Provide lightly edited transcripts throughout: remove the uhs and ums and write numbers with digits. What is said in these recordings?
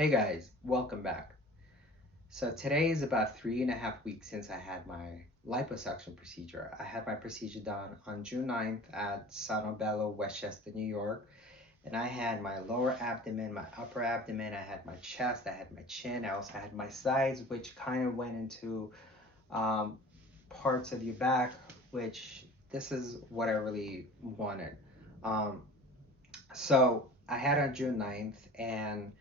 Hey guys, welcome back. So today is about 3.5 weeks since I had my liposuction procedure. I had my procedure done on June 9th at Sono Bello, Westchester, New York. And I had my lower abdomen, my upper abdomen, I had my chest, I had my chin, I also had my sides, which kind of went into um, parts of your back, which this is what I really wanted. Um, so I had on June 9th, and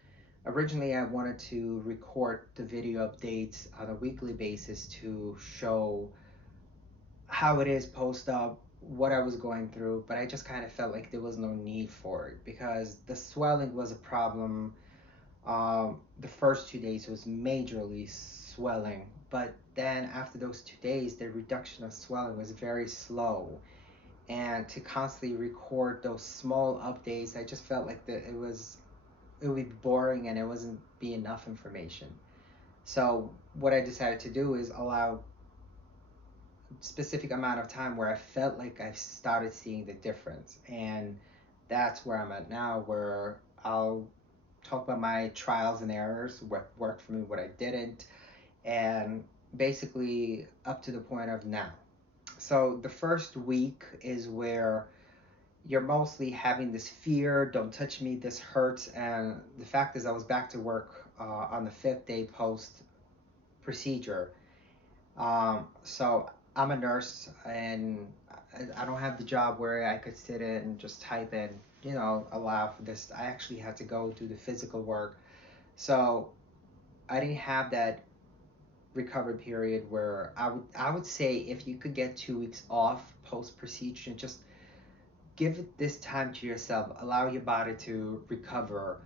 originally I wanted to record the video updates on a weekly basis to show how it is post-op, what I was going through, but I just kind of felt like there was no need for it because the swelling was a problem. The first 2 days was majorly swelling, but then after those 2 days, the reduction of swelling was very slow. And to constantly record those small updates, I just felt like it would be boring and it wasn't be enough information. So what I decided to do is allow specific amount of time where I felt like I started seeing the difference. And that's where I'm at now, where I'll talk about my trials and errors, what worked for me, what I didn't, and basically up to the point of now. So the first week is where you're mostly having this fear, don't touch me, this hurts. And the fact is, I was back to work on the fifth day post procedure. So I'm a nurse, and I don't have the job where I could sit in and just type in, allow for this. I actually had to go do the physical work. So I didn't have that recovery period where I would say if you could get 2 weeks off post procedure, just give it this time to yourself, allow your body to recover,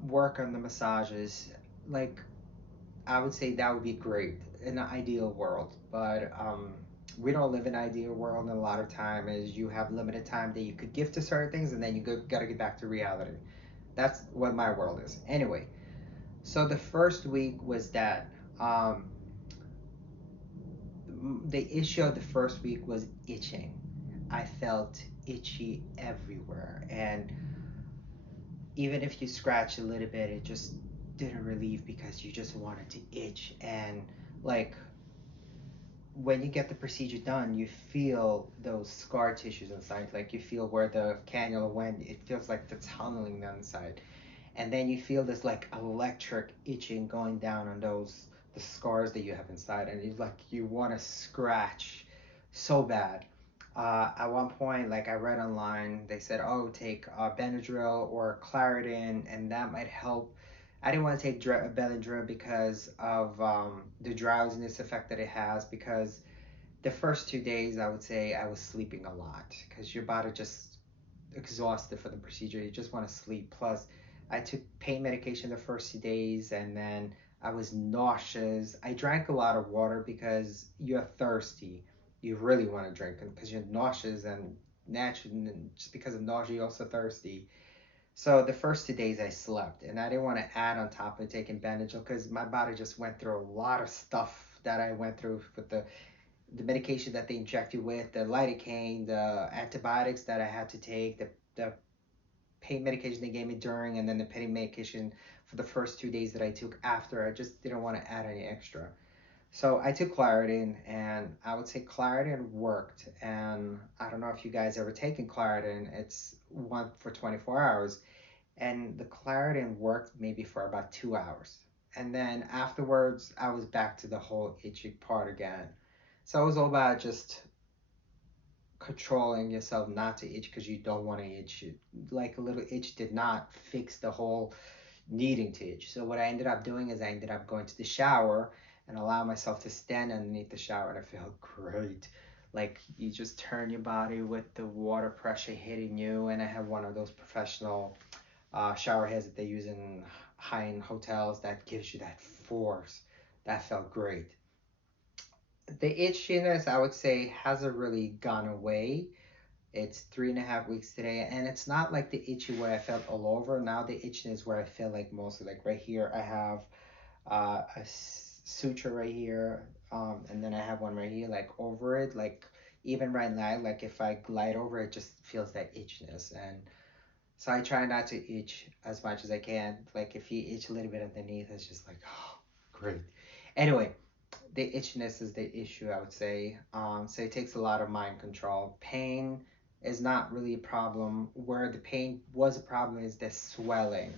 work on the massages. Like, I would say that would be great in an ideal world, but we don't live in an ideal world, and a lot of time is you have limited time that you could give to certain things, and then gotta get back to reality. That's what my world is anyway. So the first week was that the issue of the first week was itching. I felt itchy everywhere, and even if you scratch a little bit, it just didn't relieve because you just wanted to itch. And like, when you get the procedure done, you feel those scar tissues inside. Like, you feel where the cannula went, it feels like the tunneling inside. And then you feel this like electric itching going down on those the scars that you have inside, and it's like you want to scratch so bad. At one point, like, I read online, they said, "Oh, take Benadryl or Claritin, and that might help." I didn't want to take Benadryl because of the drowsiness effect that it has. Because the first 2 days, I would say I was sleeping a lot because your body just exhausted for the procedure. You just want to sleep. Plus, I took pain medication the first 2 days, and then I was nauseous. I drank a lot of water because you're thirsty. You really want to drink because you're nauseous, and naturally, just because of nausea, you're also thirsty. So the first 2 days I slept, and I didn't want to add on top of taking Benadryl because my body just went through a lot of stuff that I went through with the medication that they inject you with, the lidocaine, the antibiotics that I had to take, the pain medication they gave me during, and then the pain medication for the first 2 days that I took after. I just didn't want to add any extra. So I took Claritin, and I would say Claritin worked. And I don't know if you guys ever taken Claritin. It's one for 24 hours, and the Claritin worked maybe for about 2 hours. And then afterwards, I was back to the whole itchy part again. So it was all about just controlling yourself not to itch because you don't want to itch. Like, a little itch did not fix the whole needing to itch. So what I ended up doing is I ended up going to the shower and allow myself to stand underneath the shower, and it felt great. Like, you just turn your body with the water pressure hitting you, and I have one of those professional shower heads that they use in high-end hotels that gives you that force. That felt great. The itchiness, I would say, hasn't really gone away. It's 3.5 weeks today, and it's not like the itchy where I felt all over. Now the itchiness where I feel like mostly, like right here, I have suture right here, and then I have one right here, like over it. Like, even right now, like if I glide over it, just feels that itchiness. And So I try not to itch as much as I can. Like if you itch a little bit underneath, it's just like, oh, great. Anyway, the itchiness is the issue, I would say. So it takes a lot of mind control. Pain is not really a problem. Where the pain was a problem is the swelling.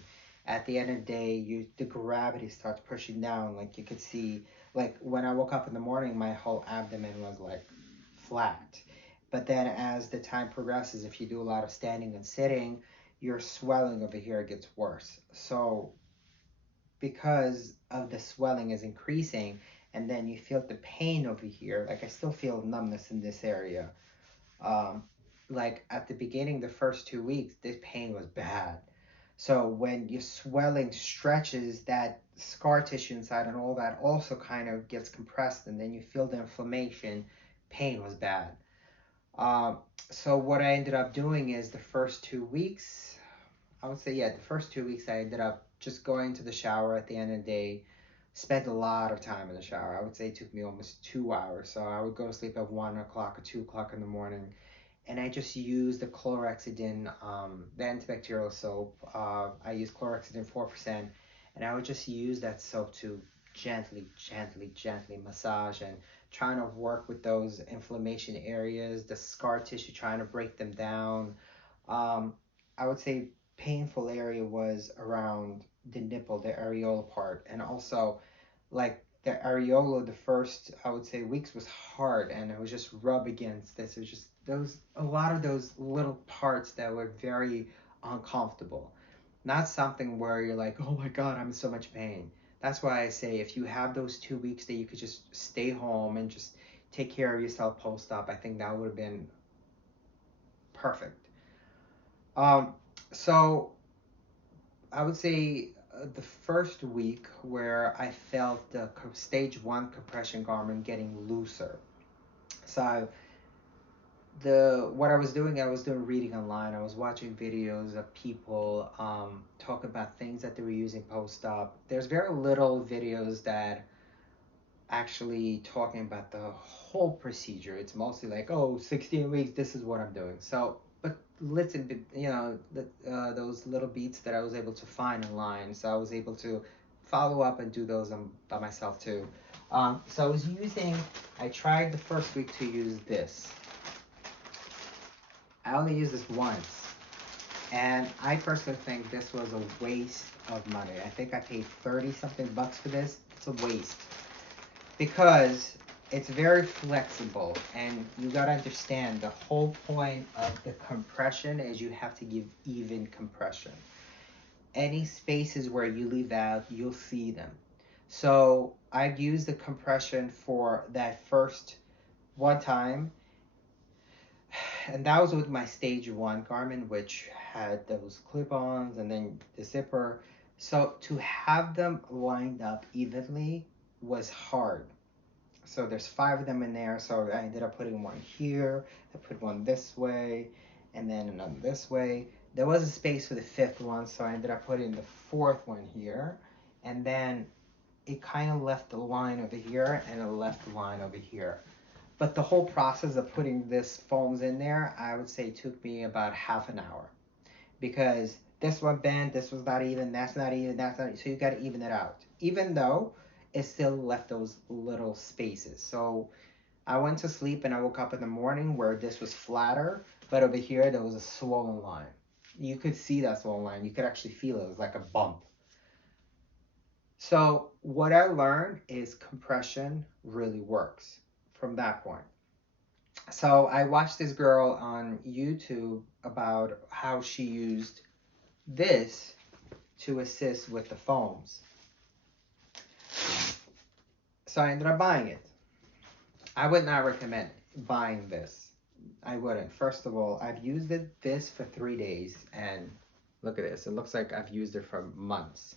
At the end of the day, the gravity starts pushing down. Like you could see, like when I woke up in the morning, my whole abdomen was like flat. But then as the time progresses, if you do a lot of standing and sitting, your swelling over here gets worse. So because of the swelling is increasing, and then you feel the pain over here, like I still feel numbness in this area. um like at the beginning, the first 2 weeks, this pain was bad. So when your swelling stretches, that scar tissue inside and all that also kind of gets compressed, and then you feel the inflammation. Pain was bad. um so what I ended up doing is the first 2 weeks, I would say, yeah, the first 2 weeks I ended up just going to the shower at the end of the day. Spent a lot of time in the shower. I would say it took me almost 2 hours. So I would go to sleep at 1 o'clock or 2 o'clock in the morning, and I just use the chlorhexidine, the antibacterial soap. I use chlorhexidine 4%, and I would just use that soap to gently, gently, gently massage and trying to work with those inflammation areas, the scar tissue, trying to break them down. um, I would say painful area was around the nipple, the areola part, and also like the areola. The first, I would say, weeks was hard, and it was just rub against this. It was just those, a lot of those little parts that were very uncomfortable. Not something where you're like, oh my god, I'm in so much pain. That's why I say if you have those 2 weeks that you could just stay home and just take care of yourself post-op, I think that would have been perfect. Um, so I would say the first week where I felt the stage one compression garment getting looser. So the what I was doing reading online. I was watching videos of people talk about things that they were using post-op. There's very little videos that actually talking about the whole procedure. It's mostly like, oh, 16 weeks, this is what I'm doing. So, but listen, those little beats that I was able to find online. So I was able to follow up and do those by myself too. So I tried the first week to use this. I only used this once. And I personally think this was a waste of money. I think I paid 30 something bucks for this. It's a waste because it's very flexible, and you got to understand the whole point of the compression is you have to give even compression. Any spaces where you leave out, you'll see them. So I've used the compression for that first one time, and that was with my stage one garment, which had those clip-ons and then the zipper. So to have them lined up evenly was hard. So there's 5 of them in there. So I ended up putting one here. I put one this way, and then another this way. There was a space for the fifth one, so I ended up putting the fourth one here. And then it kind of left the line over here, and it left the line over here. But the whole process of putting this foams in there, I would say took me about half an hour. Because this one bent, this was not even, that's not even, that's not even. So you got to even it out. Even though it still left those little spaces. So I went to sleep and I woke up in the morning where this was flatter, but over here there was a swollen line. You could see that swollen line. You could actually feel it. It was like a bump. So what I learned is compression really works from that point. So I watched this girl on YouTube about how she used this to assist with the foams. So I ended up buying it. I would not recommend buying this. I wouldn't. First of all, I've used this for 3 days, and look at this. It looks like I've used it for months.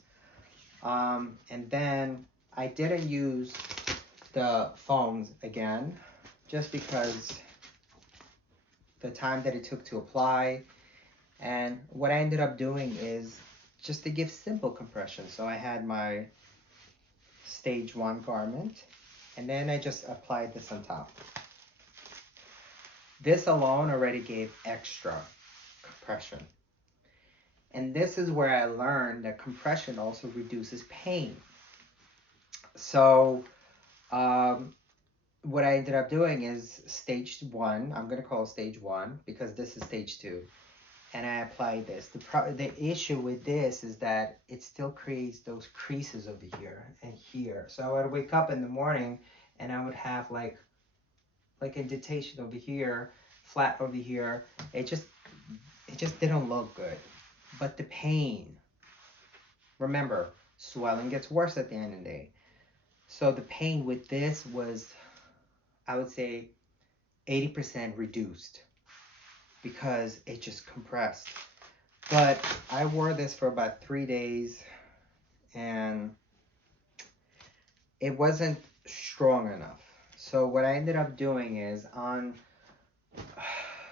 And then I didn't use the foams again, just because the time that it took to apply. And what I ended up doing is just to give simple compression. So I had my stage one garment, and then I just applied this on top. This alone already gave extra compression. And this is where I learned that compression also reduces pain. So what I ended up doing is stage one. I'm gonna call it stage one because this is stage two, and I applied this. The issue with this is that it still creates those creases over here and here. So I would wake up in the morning and I would have like indentation over here, flat over here. It just didn't look good. But the pain, remember, swelling gets worse at the end of the day. So the pain with this was, I would say, 80% reduced because it just compressed. But I wore this for about 3 days and it wasn't strong enough. So what I ended up doing is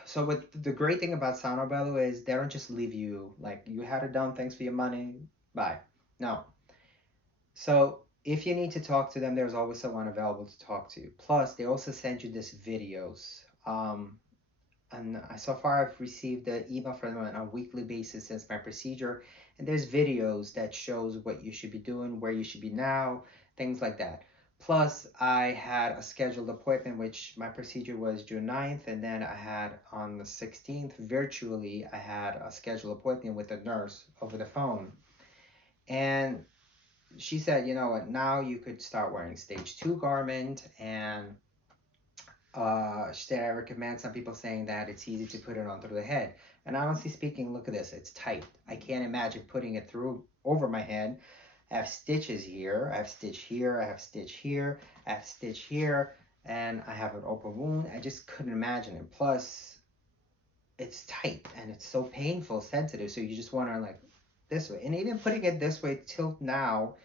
so what the great thing about Sono Bello is they don't just leave you like you had it done, thanks for your money, bye. No. So if you need to talk to them, there's always someone available to talk to. Plus, they also send you this videos. And so far I've received the email from them on a weekly basis since my procedure, and there's videos that shows what you should be doing, where you should be now, things like that. Plus, I had a scheduled appointment, which my procedure was June 9th, and then I had on the 16th, virtually, I had a scheduled appointment with a nurse over the phone. And she said, you know what, now you could start wearing stage 2 garment, and she said I recommend some people saying that it's easy to put it on through the head. And honestly speaking, look at this, it's tight. I can't imagine putting it through over my head. I have stitches here, I have stitch here, I have stitch here, I have stitch here, and I have an open wound. I just couldn't imagine it. Plus, it's tight and it's so painful, sensitive, so you just want to like this way. And even putting it this way till now,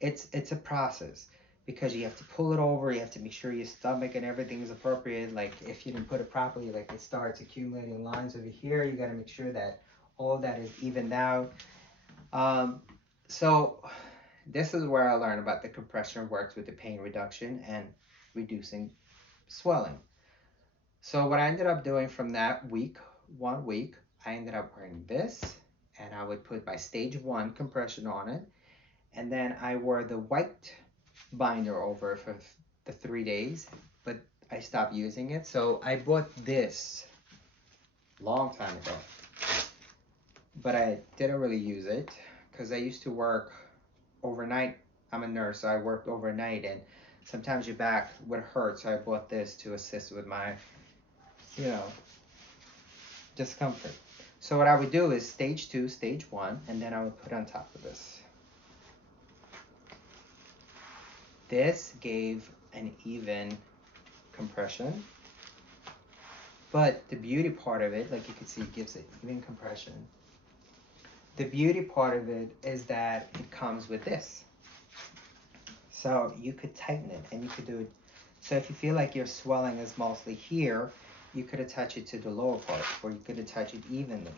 it's a process because you have to pull it over, you have to make sure your stomach and everything is appropriate. Like if you didn't put it properly, like it starts accumulating lines over here. You got to make sure that all of that is evened out. So this is where I learned about the compression works with the pain reduction and reducing swelling. So what I ended up doing from that week, 1 week, I ended up wearing this, and I would put my stage 1 compression on it, and then I wore the white binder over for the 3 days, but I stopped using it. So I bought this long time ago, but I didn't really use it because I used to work overnight. I'm a nurse, so I worked overnight, and sometimes your back would hurt. So I bought this to assist with my, you know, discomfort. So what I would do is stage 2, stage 1, and then I would put on top of this. This gave an even compression, but the beauty part of it, like you can see, it gives it even compression. The beauty part of it is that it comes with this. So you could tighten it and you could do it. So if you feel like your swelling is mostly here, you could attach it to the lower part, or you could attach it evenly.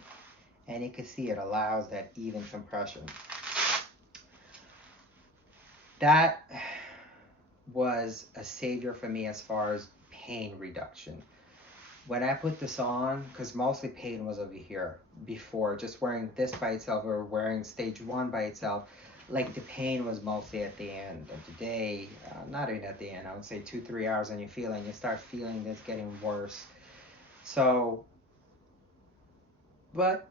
And you can see it allows that even compression. That was a savior for me as far as pain reduction. When I put this on, because mostly pain was over here before, just wearing this by itself or wearing stage 1 by itself, like the pain was mostly at the end of the day, not even at the end, I would say 2-3 hours, and you start feeling this getting worse. So, but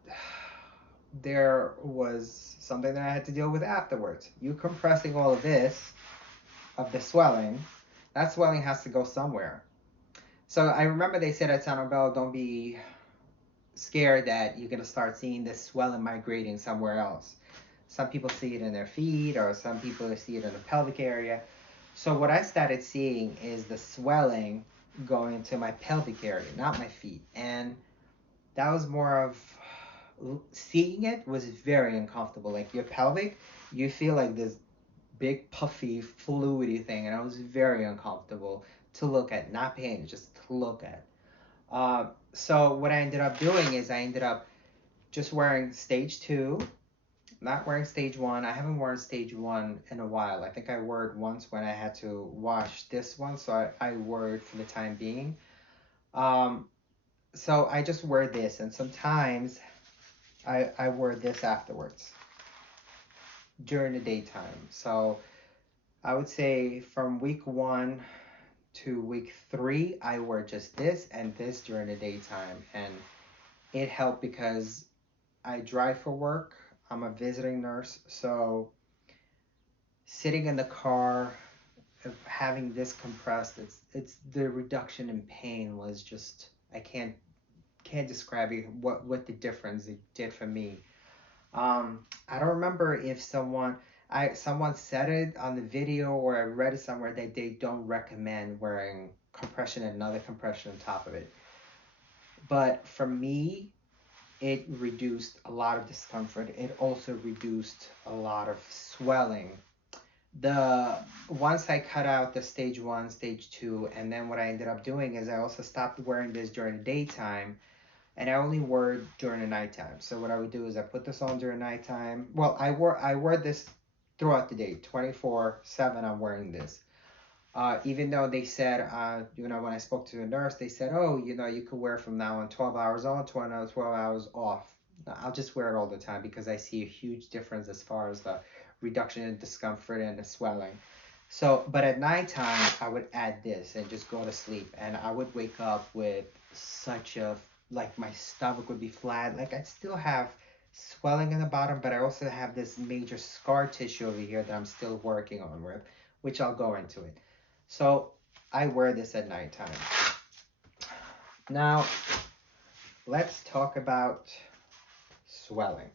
there was something that I had to deal with afterwards. You compressing all of this, of the swelling, that swelling has to go somewhere. So I remember they said at Sono Bello, don't be scared that you're going to start seeing this swelling migrating somewhere else. Some people see it in their feet, or some people see it in the pelvic area. So what I started seeing is the swelling going to my pelvic area, not my feet. And that was more of, seeing it was very uncomfortable. Like your pelvic, you feel like this big puffy fluidy thing, and I was very uncomfortable to look at, not pain, just to look at. So what I ended up doing is I ended up just wearing stage 2, not wearing stage 1. I haven't worn stage 1 in a while. I think I wore it once when I had to wash this one, so I wore it for the time being. So I just wear this, and sometimes I wore this afterwards during the daytime. So I would say from week 1 to week 3, I wore just this and this during the daytime. And it helped because I drive for work. I'm a visiting nurse. So sitting in the car, having this compressed, it's the reduction in pain was just, I can't describe it, what the difference it did for me. I don't remember if someone said it on the video or I read it somewhere that they don't recommend wearing compression and another compression on top of it. But for me, it reduced a lot of discomfort. It also reduced a lot of swelling. The Once I cut out the stage 1, stage 2, and then what I ended up doing is I also stopped wearing this during the daytime and I only wore it during the nighttime. So what I would do is I put this on during nighttime. Well, I wore this throughout the day, 24/7. I'm wearing this. Even though they said, when I spoke to the nurse, they said, oh, you could wear from now on 12 hours on, 12 hours off. I'll just wear it all the time because I see a huge difference as far as the reduction in discomfort and the swelling. So, but at nighttime, I would add this and just go to sleep. And I would wake up with such a, like my stomach would be flat. Like I'd still have swelling in the bottom, but I also have this major scar tissue over here that I'm still working on with, which I'll go into it. So I wear this at nighttime. Now, let's talk about swelling,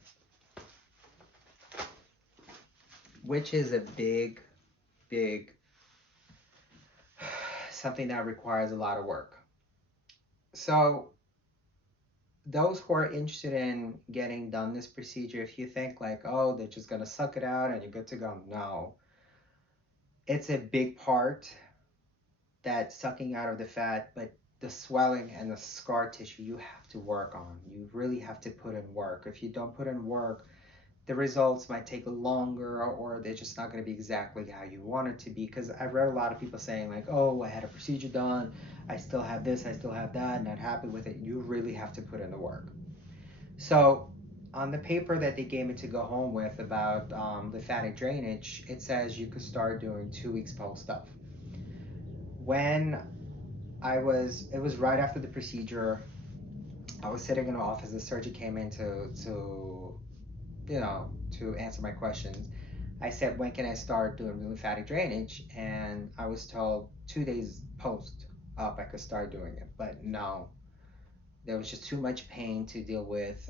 which is a big something that requires a lot of work. So those who are interested in getting done this procedure, if you think like, oh, they're just gonna suck it out and you're good to go, no. It's a big part, that sucking out of the fat, but the swelling and the scar tissue you have to work on. You really have to put in work. If you don't put in work, the results might take longer or they're just not going to be exactly how you want it to be. Because I've read a lot of people saying like, oh, I had a procedure done, I still have this, I still have that, not happy with it. You really have to put in the work. So on the paper that they gave me to go home with about lymphatic drainage, it says you could start doing 2 weeks post-op. When it was right after the procedure. I was sitting in the office. The surgeon came in to answer my questions. I said, when can I start doing lymphatic drainage? And I was told 2 days post up I could start doing it. But no, there was just too much pain to deal with.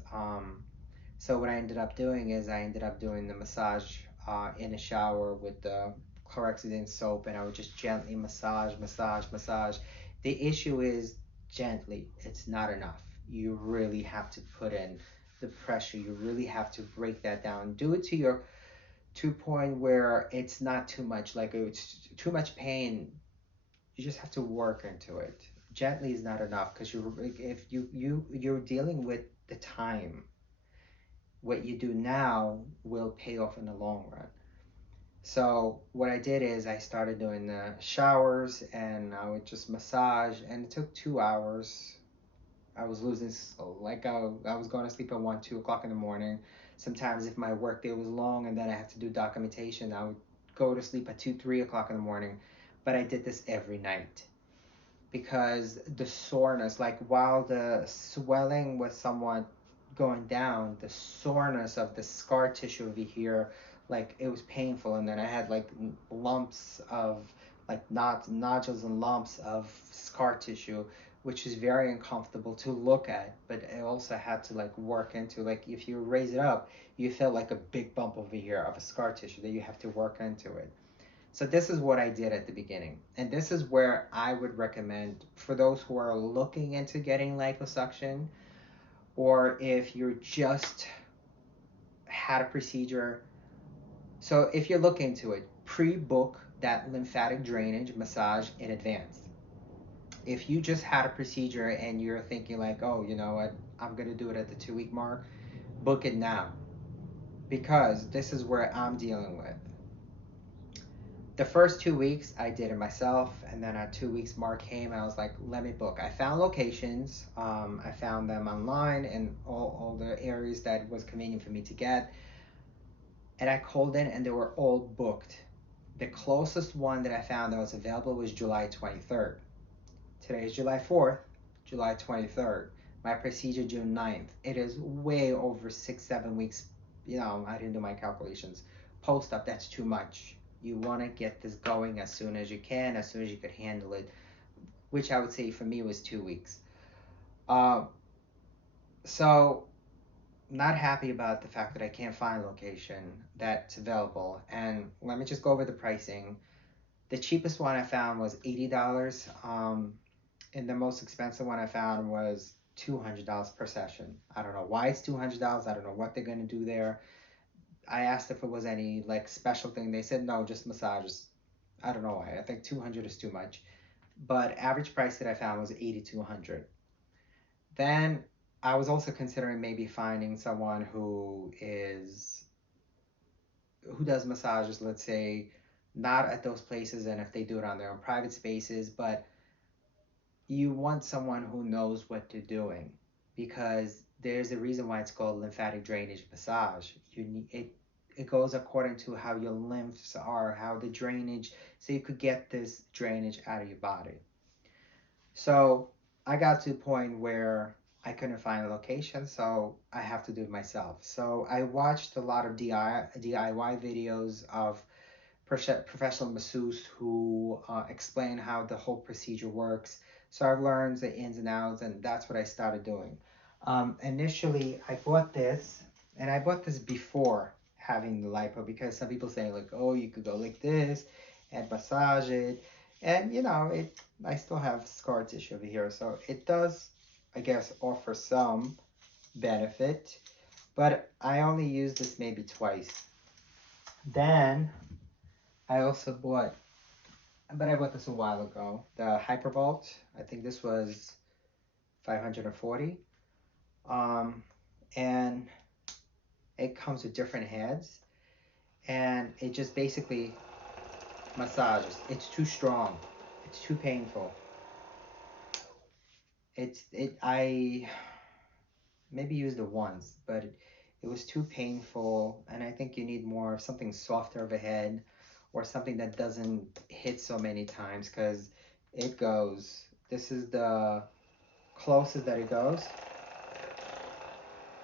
So what I ended up doing is I ended up doing the massage in the shower with the chlorhexidine soap, and I would just gently massage. The issue is gently. It's not enough. You really have to put in the pressure. You really have to break that down. Do it to point where it's not too much. Like it's too much pain. You just have to work into it. Gently is not enough because you're dealing with the time. What you do now will pay off in the long run. So what I did is I started doing the showers and I would just massage, and it took 2 hours. I was losing, like I was going to sleep at 1, 2 o'clock in the morning. Sometimes if my work day was long and then I had to do documentation, I would go to sleep at 2, 3 o'clock in the morning. But I did this every night because the soreness, like while the swelling was somewhat going down, the soreness of the scar tissue over here, like it was painful. And then I had like lumps of, like nodules and lumps of scar tissue, which is very uncomfortable to look at. But I also had to like work into, like if you raise it up, you feel like a big bump over here of a scar tissue that you have to work into it. So this is what I did at the beginning. And this is where I would recommend for those who are looking into getting liposuction, or if you're just had a procedure. So if you're looking into it, pre-book that lymphatic drainage massage in advance. If you just had a procedure and you're thinking like, oh, you know what, I'm going to do it at the 2 week mark, book it now. Because this is where I'm dealing with. The first 2 weeks I did it myself, and then at 2 weeks mark came, and I was like, let me book. I found locations. I found them online in all the areas that was convenient for me to get, and I called in, and they were all booked. The closest one that I found that was available was July 23rd. Today is July 4th, July 23rd. My procedure June 9th. It is way over 6-7 weeks. I didn't do my calculations. Post-op, that's too much. You want to get this going as soon as you can, as soon as you could handle it, which I would say for me was 2 weeks. Uh, so not happy about the fact that I can't find a location that's available. And let me just go over the pricing. The cheapest one I found was $80. And the most expensive one I found was $200 per session. I don't know why it's $200. I don't know what they're gonna do there. I asked if it was any like special thing. They said no, just massages. I don't know why. I think 200 is too much. But average price that I found was 80 to 100. Then I was also considering maybe finding someone who does massages, let's say, not at those places, and if they do it on their own private spaces, but you want someone who knows what they're doing, because there's a reason why it's called lymphatic drainage massage. You need it. It goes according to how your lymphs are, how the drainage, so you could get this drainage out of your body. So I got to a point where I couldn't find a location, so I have to do it myself. So I watched a lot of DIY videos of professional masseurs who explain how the whole procedure works. So I've learned the ins and outs, and that's what I started doing. Initially, I bought this, and I bought this before having the lipo, because some people say like, oh, you could go like this and massage it, and I still have scar tissue over here, so it does, I guess, offer some benefit, but I only used this maybe twice. Then I also bought, but I bought this a while ago, the Hypervolt. I think this was 540. And it comes with different heads, and it just basically massages. It's too strong. It's too painful. I maybe used it once, but it was too painful, and I think you need more of something softer of a head, or something that doesn't hit so many times, because it goes. This is the closest that it goes,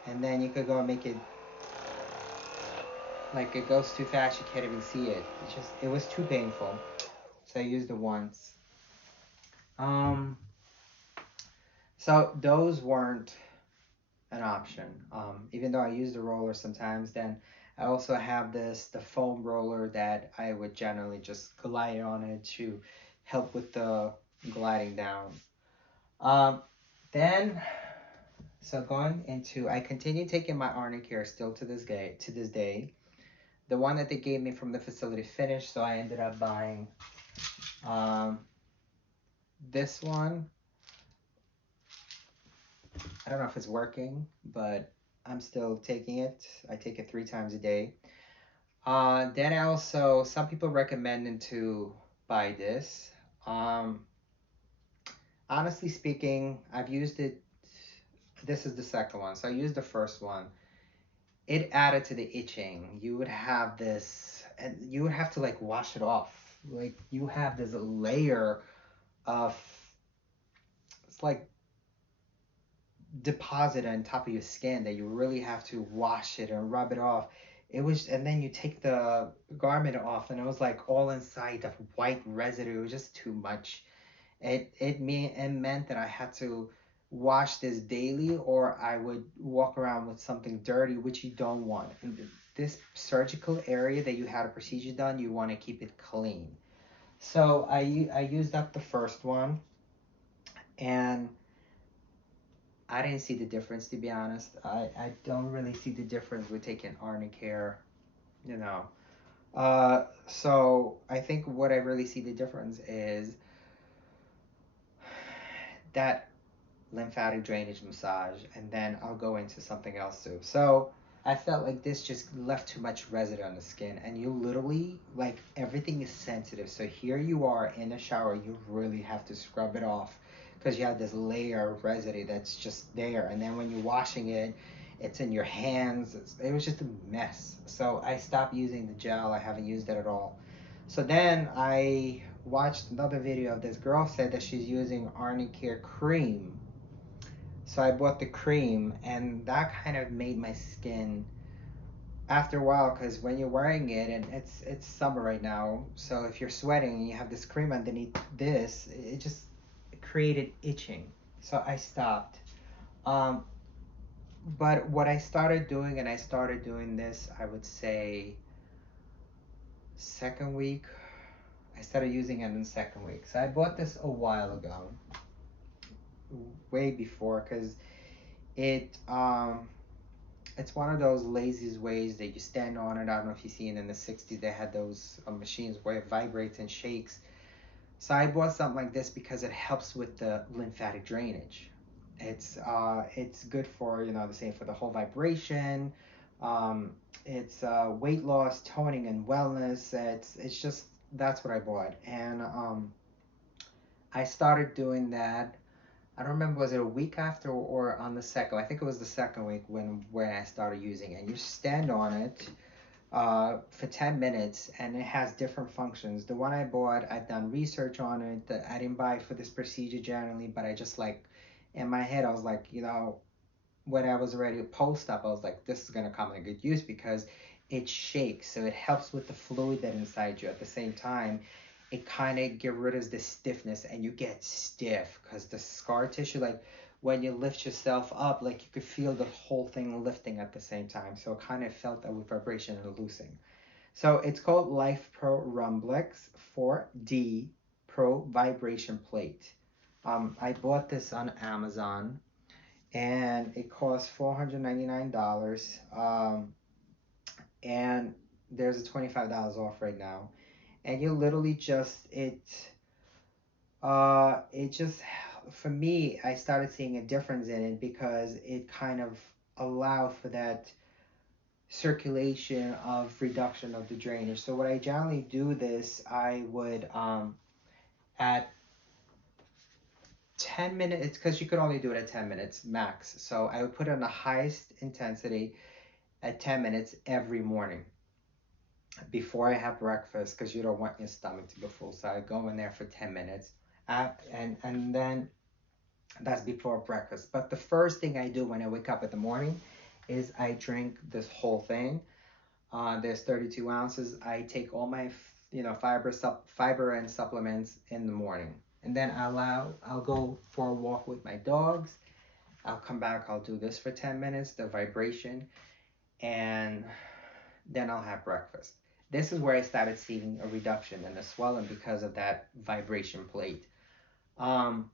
and then you could go and make it like it goes too fast. You can't even see it. It was too painful, so I used it once. Um, so those weren't an option. Even though I use the roller sometimes, then I also have the foam roller that I would generally just glide on it to help with the gliding down. Um, then, so going into, I continue taking my Arnicare still to this day. To this day, the one that they gave me from the facility finished, so I ended up buying um, this one. I don't know if it's working, but I'm still taking it. I take it 3 times a day. Then I also, some people recommended to buy this. Um, Honestly speaking, I've used it. This is the second one. So I used the first one. It added to the itching. You would have this, and you would have to like wash it off. Like you have this layer of, it's like deposit on top of your skin that you really have to wash it and rub it off. It was, and then you take the garment off, and it was like all inside the white residue. It was just too much. It meant that I had to wash this daily, or I would walk around with something dirty, which you don't want. And this surgical area that you had a procedure done, you want to keep it clean. So I used up the first one, and I didn't see the difference, to be honest. I don't really see the difference with taking Arnicare, you know. So I think what I really see the difference is that lymphatic drainage massage, and then I'll go into something else too. So I felt like this just left too much residue on the skin, and you literally, like, everything is sensitive. So here you are in the shower, you really have to scrub it off because you have this layer of residue that's just there. And then when you're washing it, it's in your hands. It was just a mess. So I stopped using the gel. I haven't used it at all. So then I watched another video of this girl said that she's using Arnicare cream. So I bought the cream, and that kind of made my skin after a while, because when you're wearing it, and it's summer right now, so if you're sweating and you have this cream underneath this, it just created itching. So I stopped. Um, but what I started doing, and I started doing this, I would say second week. I started using it in the second week. So I bought this a while ago, way before, because it it's one of those lazy ways that you stand on it. I don't know if you've seen in the 60s, they had those machines where it vibrates and shakes. So I bought something like this because it helps with the lymphatic drainage. It's good for, the same for the whole vibration. Um, it's weight loss, toning, and wellness. It's just that's what I bought, and I started doing that. I don't remember, was it a week after or on the second? I think it was the second week when I started using it. You stand on it for 10 minutes, and it has different functions. The one I bought, I've done research on it. I didn't buy it for this procedure generally, but I just like, in my head, I was like, when I was ready to post-op, I was like, this is going to come in good use because it shakes. So it helps with the fluid that inside you. At the same time, it kind of get rid of the stiffness, and you get stiff because the scar tissue, like when you lift yourself up, like you could feel the whole thing lifting at the same time. So it kind of felt that with vibration and loosing. So it's called Life Pro Rumblex 4D Pro Vibration Plate. I bought this on Amazon, and it costs $499. And there's a $25 off right now. And you literally just it just, for me, I started seeing a difference in it because it kind of allowed for that circulation of reduction of the drainage. So what I generally do this, I would at 10 minutes, because you could only do it at 10 minutes max. So I would put it on the highest intensity at 10 minutes every morning before I have breakfast, because you don't want your stomach to go full. So I go in there for 10 minutes, and then that's before breakfast. But the first thing I do when I wake up in the morning is I drink this whole thing. There's 32 ounces. I take all my fiber and supplements in the morning, and then I'll go for a walk with my dogs. I'll come back. I'll do this for 10 minutes, the vibration, and then I'll have breakfast. This is where I started seeing a reduction in the swelling because of that vibration plate. Um,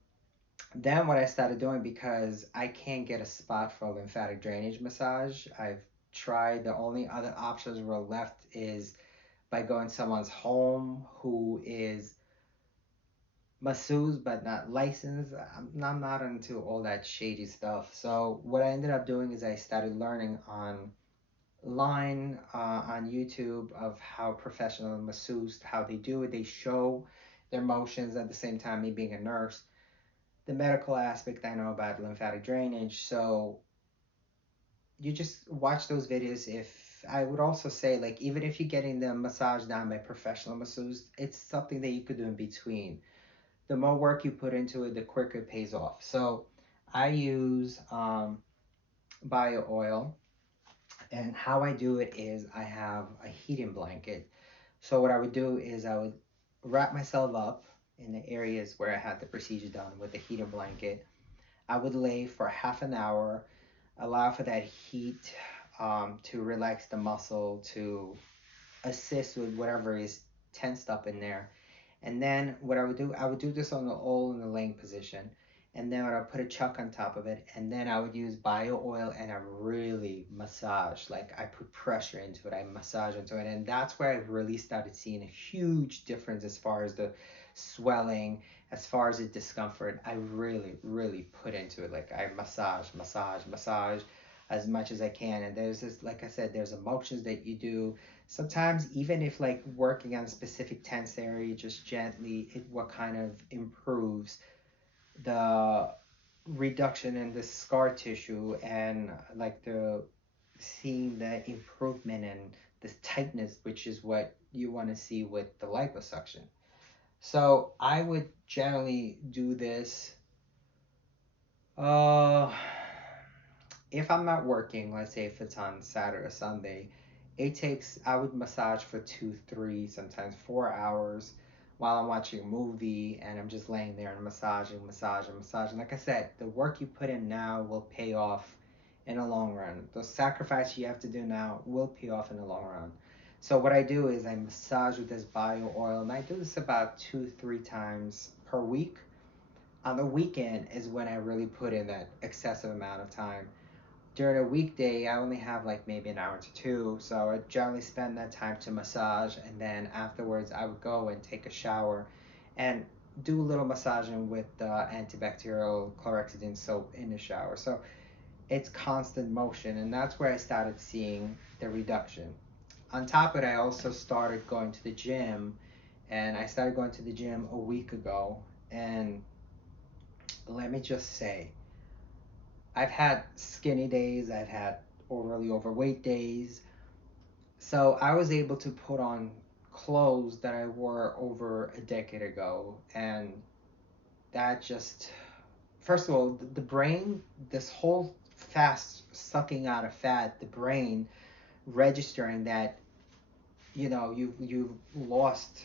then what I started doing, because I can't get a spot for a lymphatic drainage massage, I've tried, the only other options were left is by going to someone's home who is masseuse but not licensed. I'm not into all that shady stuff. So what I ended up doing is I started learning online on YouTube of how professional masseuses, how they do it. They show their motions at the same time, me being a nurse. The medical aspect I know about lymphatic drainage. So you just watch those videos. If I would also say, like, even if you're getting the massage done by professional masseuses, it's something that you could do in between. The more work you put into it, the quicker it pays off. So I use bio oil, and how I do it is I have a heating blanket. So what I would do is I would wrap myself up in the areas where I had the procedure done with the heating blanket. I would lay for half an hour, allow for that heat to relax the muscle, to assist with whatever is tensed up in there. And then what I would do this on the all in the laying position. And then I would put a chuck on top of it. And then I would use bio oil, and I really massage. Like, I put pressure into it, I massage into it. And that's where I really started seeing a huge difference as far as the swelling, as far as the discomfort. I really, really put into it. Like, I massage, massage, massage. as much as I can. And there's this, like I said, there's emotions that you do. Sometimes even if like working on a specific tense area, just gently, it what kind of improves the reduction in the scar tissue and like the seeing the improvement and the tightness, which is what you want to see with the liposuction. So I would generally do this uh if I'm not working, let's say if it's on Saturday or Sunday, it takes, I would massage for 2, 3, sometimes 4 hours while I'm watching a movie and I'm just laying there and massaging, massaging, massaging. Like I said, the work you put in now will pay off in the long run. The sacrifice you have to do now will pay off in the long run. So what I do is I massage with this bio oil, and I do this about 2, 3 times per week. On the weekend is when I really put in that excessive amount of time. During a weekday, I only have like maybe an hour to two, so I generally spend that time to massage, and then afterwards, I would go and take a shower and do a little massaging with antibacterial chlorhexidine soap in the shower. So it's constant motion, and that's where I started seeing the reduction. On top of it, I also started going to the gym, and I started going to the gym a week ago, and let me just say, I've had skinny days, I've had overly overweight days. So I was able to put on clothes that I wore over a decade ago. And that just, first of all, the brain, this whole fast sucking out of fat, the brain registering that, you've lost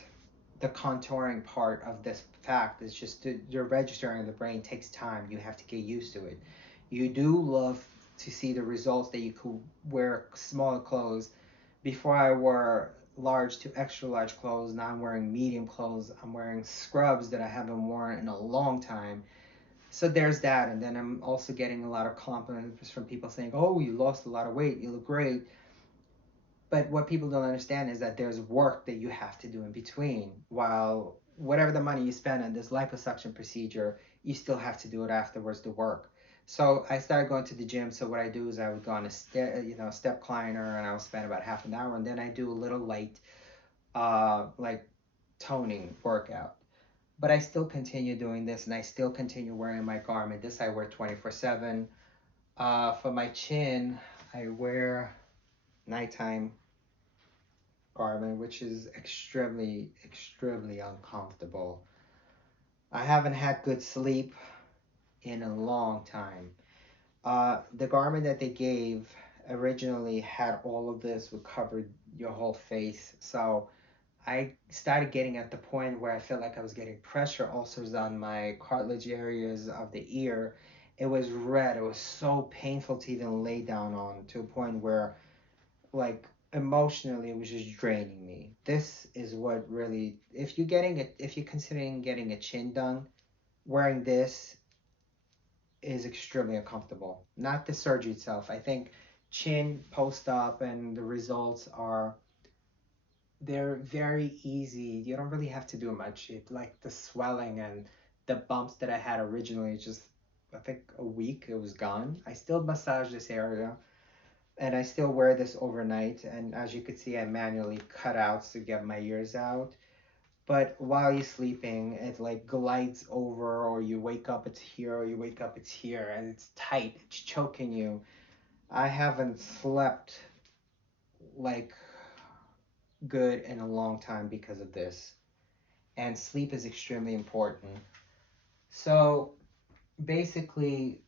the contouring part of this fact. Is just your registering in the brain takes time. You have to get used to it. You do love to see the results that you could wear smaller clothes. Before I wore large to extra large clothes. Now I'm wearing medium clothes. I'm wearing scrubs that I haven't worn in a long time. So there's that. And then I'm also getting a lot of compliments from people saying, "Oh, you lost a lot of weight. You look great." But what people don't understand is that there's work that you have to do in between. While whatever the money you spend on this liposuction procedure, you still have to do it afterwards, the work. So I started going to the gym. So what I do is I would go on a step climber, and I would spend about half an hour, and then I do a little light, like toning workout. But I still continue doing this, and I still continue wearing my garment. This I wear 24/7. For my chin, I wear nighttime garment, which is extremely, extremely uncomfortable. I haven't had good sleep in a long time. The garment that they gave originally had all of this, would cover your whole face. So I started getting at the point where I felt like I was getting pressure ulcers on my cartilage areas of the ear. It was red. It was so painful to even lay down on, to a point where, like, emotionally it was just draining me. This is what really, if you're considering getting a chin done, wearing this is extremely uncomfortable. Not the surgery itself. I think chin post-op and the results are, they're very easy. You don't really have to do much. It, like the swelling and the bumps that I had originally, just I think a week it was gone. I still massage this area, and I still wear this overnight. And as you can see, I manually cut out to get my ears out. But while you're sleeping, it like glides over, or you wake up, it's here, or you wake up, it's here, and it's tight, it's choking you. I haven't slept like good in a long time because of this. And sleep is extremely important. So basically,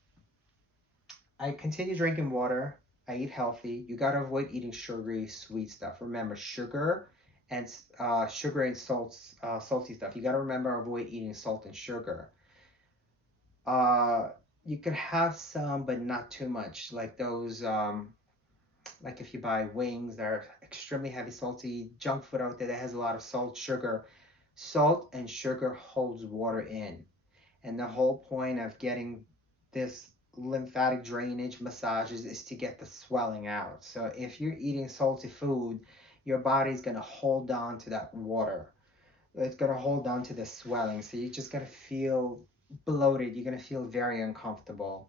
I continue drinking water. I eat healthy. You gotta avoid eating sugary, sweet stuff. Remember, sugar and salts, salty stuff. You gotta remember, avoid eating salt and sugar. Uh, you could have some, but not too much. Like those, like if you buy wings that are extremely heavy, salty junk food out there that has a lot of salt, sugar. Salt and sugar holds water in. And the whole point of getting this lymphatic drainage massages is to get the swelling out. So if you're eating salty food, your body's going to hold on to that water. It's going to hold on to the swelling. So you're just going to feel bloated. You're going to feel very uncomfortable.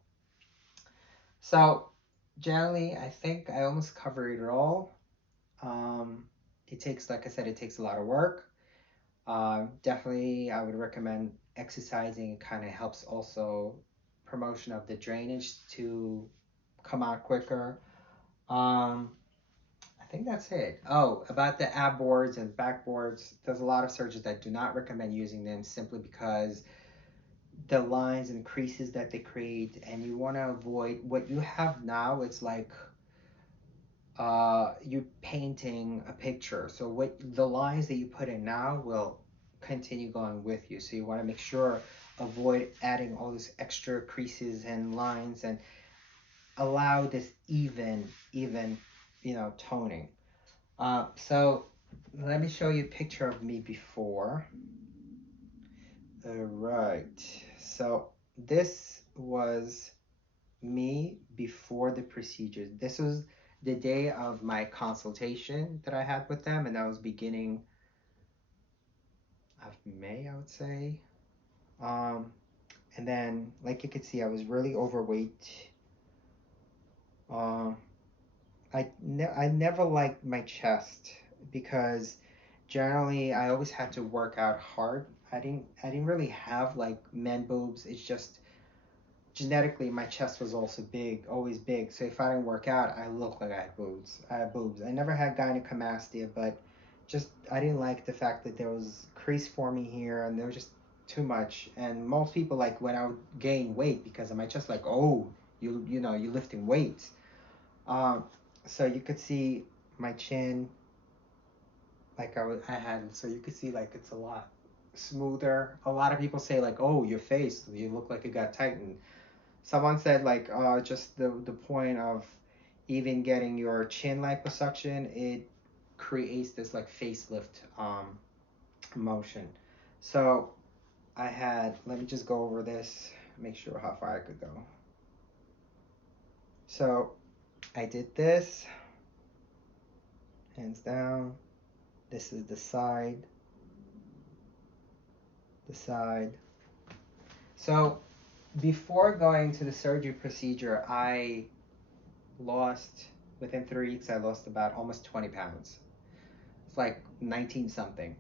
So generally, I think I almost covered it all. Um, it takes, like I said, it takes a lot of work. Definitely, I would recommend exercising. It kind of helps also promotion of the drainage to come out quicker. Um, I think that's it. Oh, about the ab boards and back boards, there's a lot of surgeons that do not recommend using them simply because the lines and creases that they create, and you want to avoid what you have now. It's like you're painting a picture. So what the lines that you put in now will continue going with you. So you want to make sure avoid adding all these extra creases and lines and allow this even toning. So let me show you a picture of me before. All right. So this was me before the procedure. This was the day of my consultation that I had with them, and that was beginning of May, I would say. Um, and then, like you could see, I was really overweight. Um, I never liked my chest because generally I always had to work out hard. I didn't really have like man boobs. It's just genetically my chest was also big, always big. So if I didn't work out, I looked like I had boobs. I had boobs. I never had gynecomastia, but just I didn't like the fact that there was crease forming here and there was just too much. And most people like when I would gain weight because of my chest, like, oh, you're lifting weights. Um, so you could see my chin, like I had, so you could see like it's a lot smoother. A lot of people say like, oh, your face, you look like it got tightened. Someone said like, just the point of even getting your chin liposuction, it creates this like facelift motion. So I had, let me just go over this, make sure how far I could go. So I did this, hands down. This is the side. So before going to the surgery procedure, I lost, within 3 weeks, I lost about almost 20 pounds. It's like 19 something.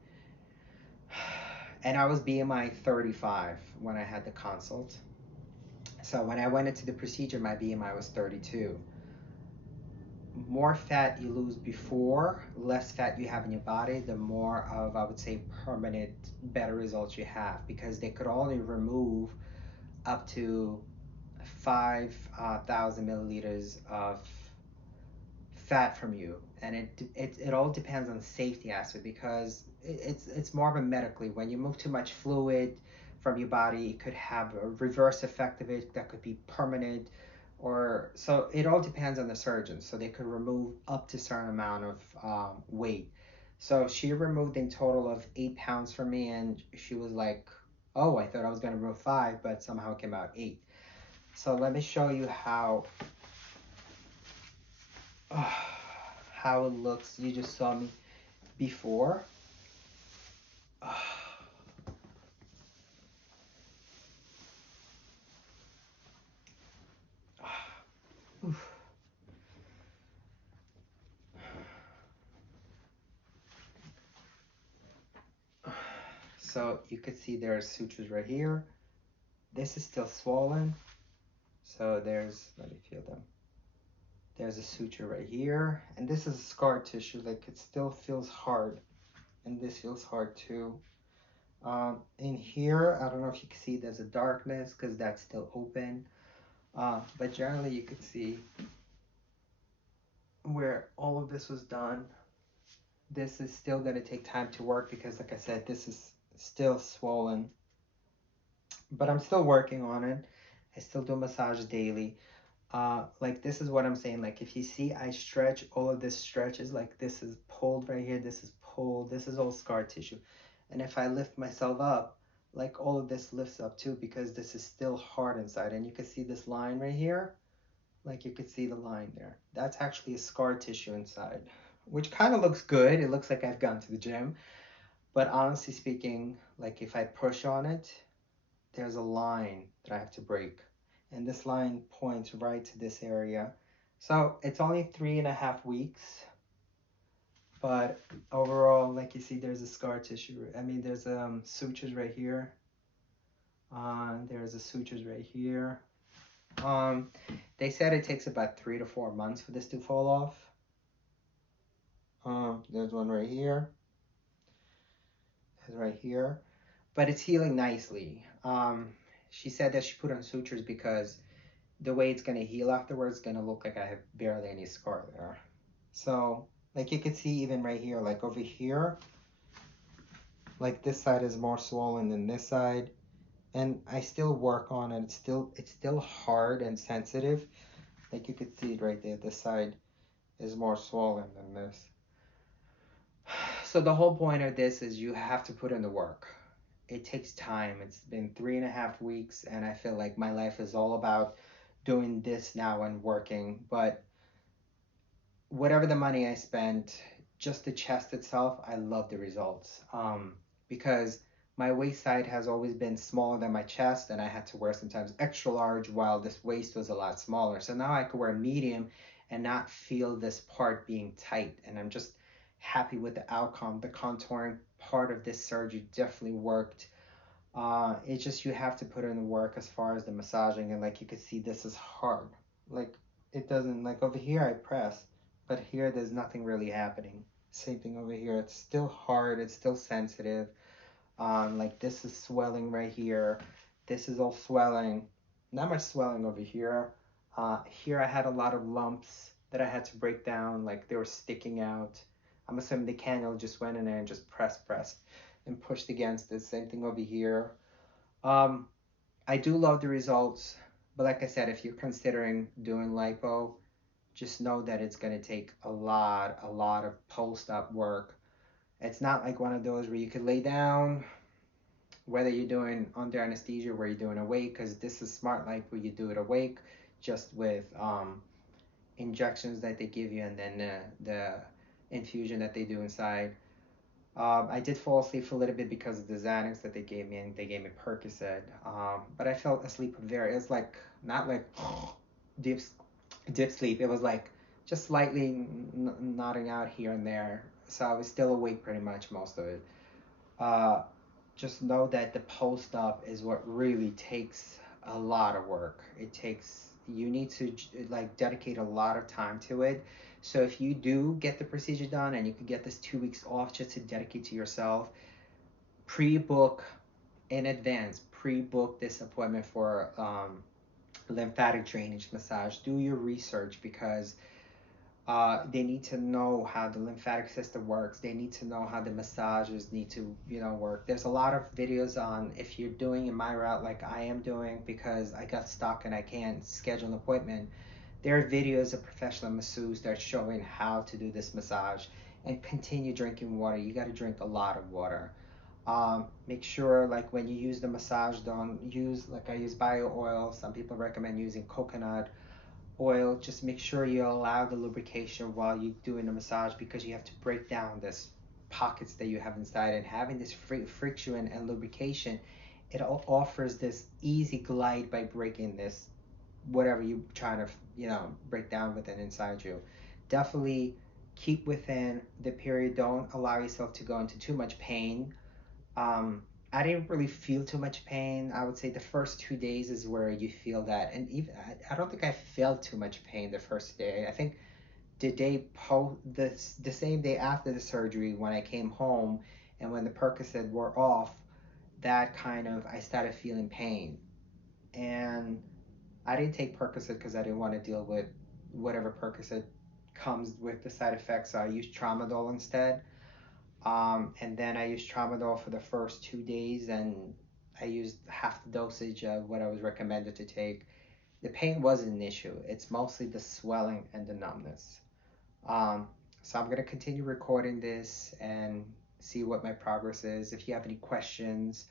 And I was BMI 35 when I had the consult. So when I went into the procedure, my BMI was 32. More fat you lose before, less fat you have in your body, the more of, I would say, permanent, better results you have because they could only remove up to 5,000 milliliters of fat from you, and it all depends on the safety aspect because it's more of a medically when you move too much fluid from your body, it could have a reverse effect of it that could be permanent, or so it all depends on the surgeon. So they could remove up to a certain amount of weight. So she removed in total of 8 pounds from me, and she was like, "Oh, I thought I was going to remove 5, but somehow it came out 8." So let me show you how it looks. You just saw me before. So you could see there's sutures right here. This is still swollen. So let me feel them. There's a suture right here. And this is scar tissue. Like it still feels hard. And this feels hard too. In here, I don't know if you can see there's a darkness because that's still open. But generally you could see where all of this was done. This is still going to take time to work because, like I said, this is still swollen. But I'm still working on it. I still do massage daily. Like this is what I'm saying. Like if you see, I stretch. All of this stretches. Like this is pulled right here. This is pulled. This is all scar tissue. And if I lift myself up, like all of this lifts up too because this is still hard inside. And you can see this line right here. Like you could see the line there. That's actually a scar tissue inside, which kind of looks good. It looks like I've gone to the gym. But honestly speaking, like if I push on it, there's a line that I have to break. And this line points right to this area. So it's only 3.5 weeks, but overall, like you see, there's a scar tissue. I mean, there's sutures right here. There's a sutures right here. Um, they said it takes about 3 to 4 months for this to fall off. There's one right here. There's right here, but it's healing nicely. She said that she put on sutures because the way it's gonna heal afterwards is gonna look like I have barely any scar there. So, like you can see even right here, like over here, like this side is more swollen than this side, and I still work on it. It's still hard and sensitive. Like you could see it right there. This side is more swollen than this. So the whole point of this is you have to put in the work. It takes time. It's been 3.5 weeks, and I feel like my life is all about doing this now and working. But whatever the money I spent, just the chest itself, I love the results. Because my waist side has always been smaller than my chest, and I had to wear sometimes extra large while this waist was a lot smaller. So now I could wear medium and not feel this part being tight. And I'm just happy with the outcome. The contouring part of this surgery definitely worked. It's just you have to put in the work as far as the massaging, and like you can see, this is hard. Like it doesn't, like over here I press, but here there's nothing really happening. Same thing over here. It's still hard. It's still sensitive. Like this is swelling right here. This is all swelling. Not much swelling over here. Here I had a lot of lumps that I had to break down. Like they were sticking out. I'm assuming the cannula just went in there and just pressed, and pushed against it. Same thing over here. Um, I do love the results, but like I said, if you're considering doing lipo, just know that it's going to take a lot of post-op work. It's not like one of those where you could lay down, whether you're doing under anesthesia, where you're doing awake, because this is smart lipo, you do it awake, just with injections that they give you, and then the infusion that they do inside. I did fall asleep for a little bit because of the Xanax that they gave me, and they gave me Percocet. But I fell asleep very. It's like not like deep deep sleep. It was like just slightly nodding out here and there. So I was still awake pretty much most of it. Uh, just know that the post op is what really takes a lot of work. It takes, you need to like dedicate a lot of time to it. So if you do get the procedure done and you can get this 2 weeks off just to dedicate to yourself, pre-book in advance. Pre-book this appointment for lymphatic drainage massage. Do your research, because they need to know how the lymphatic system works. They need to know how the massages need to, work. There's a lot of videos on, if you're doing in my route like I am doing, because I got stuck and I can't schedule an appointment. There are videos of professional masseurs that are showing how to do this massage. And continue drinking water. You got to drink a lot of water. Make sure, like when you use the massage, don't use, like I use bio oil. Some people recommend using coconut oil. Just make sure you allow the lubrication while you're doing the massage, because you have to break down this pockets that you have inside, and having this friction and lubrication, it offers this easy glide by breaking this whatever you're trying to break down within inside you. Definitely keep within the period. Don't allow yourself to go into too much pain. I didn't really feel too much pain. I would say the first 2 days is where you feel that, and even I don't think I felt too much pain the first day. I think the day the same day after the surgery, when I came home and when the Percocet wore off, that kind of, I started feeling pain. And I didn't take Percocet because I didn't want to deal with whatever Percocet comes with the side effects. So I used Tramadol instead. And then I used Tramadol for the first 2 days, and I used half the dosage of what I was recommended to take. The pain wasn't an issue. It's mostly the swelling and the numbness. Um, so I'm going to continue recording this and see what my progress is. If you have any questions,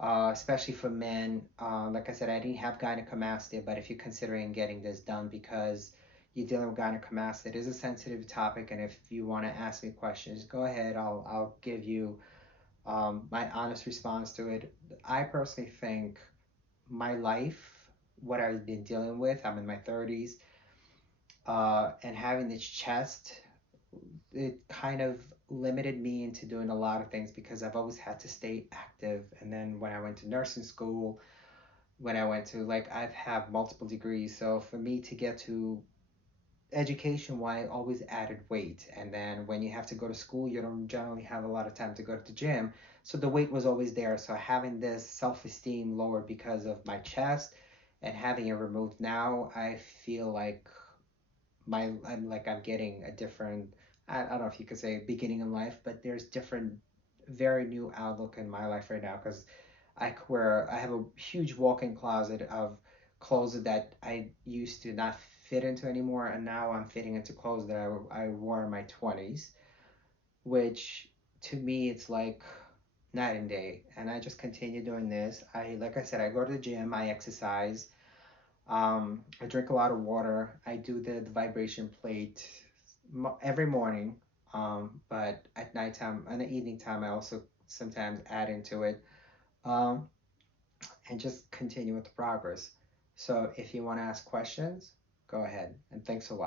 especially for men, like I said, I didn't have gynecomastia, but if you're considering getting this done because you're dealing with gynecomastia, it is a sensitive topic, and if you want to ask me questions, go ahead. I'll give you my honest response to it. I personally think my life, what I've been dealing with, I'm in my 30s. And having this chest, it kind of limited me into doing a lot of things because I've always had to stay active. And then when I went to nursing school, when I went to like I've have multiple degrees, so for me to get to education why I always added weight. And then when you have to go to school, you don't generally have a lot of time to go to the gym. So the weight was always there. So having this self esteem lowered because of my chest and having it removed now, I feel like I'm getting a different, I don't know if you could say beginning in life, but there's different, very new outlook in my life right now because I have a huge walk-in closet of clothes that I used to not fit into anymore, and now I'm fitting into clothes that I wore in my 20s, which to me it's like night and day. And I just continue doing this. Like I said, I go to the gym, I exercise, I drink a lot of water. I do the vibration plate every morning. But at nighttime, in the evening time, I also sometimes add into it. Um, and just continue with the progress. So if you want to ask questions, go ahead. And thanks a lot.